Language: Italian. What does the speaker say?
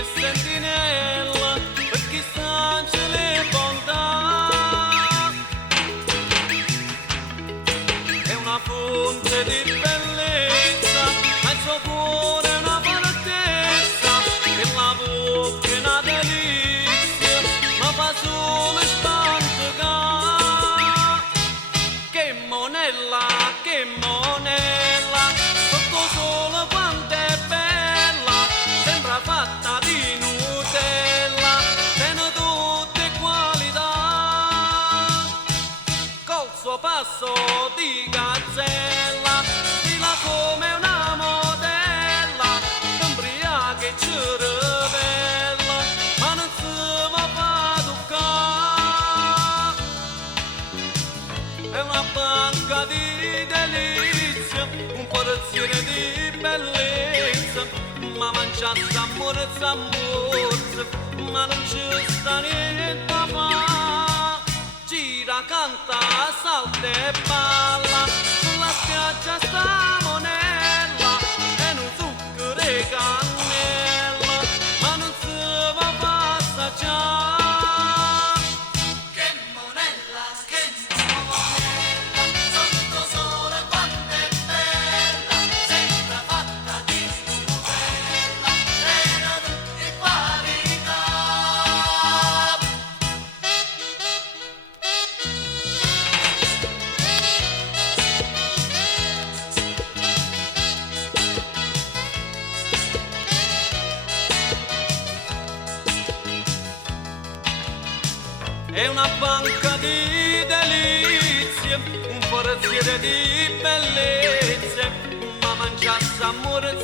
e sentinella per chi sa ce le bontà. È una fonte di bellezza, ma il suo cuore è una fortezza, e la bocca è una delizia, ma fa solo spantare. Che monella, sotto sole quanto è bella, sembra fatta di Nutella, tiene tutte qualità. Col suo passo di gazzella, stila come una modella, t'imbriaca e ci rivela, ma non si va a toccare. È una banca di delizia, un forziere di bellezza, ma mangiasse amore, ma non ci sta niente da fa. Gira, canta, salta e balla, sulla spiaggia sta monella, e non zucchero e cannella, ma non si va a assaggiare. È una banca di delizie, un forziere di bellezze, ma mangiasse amore,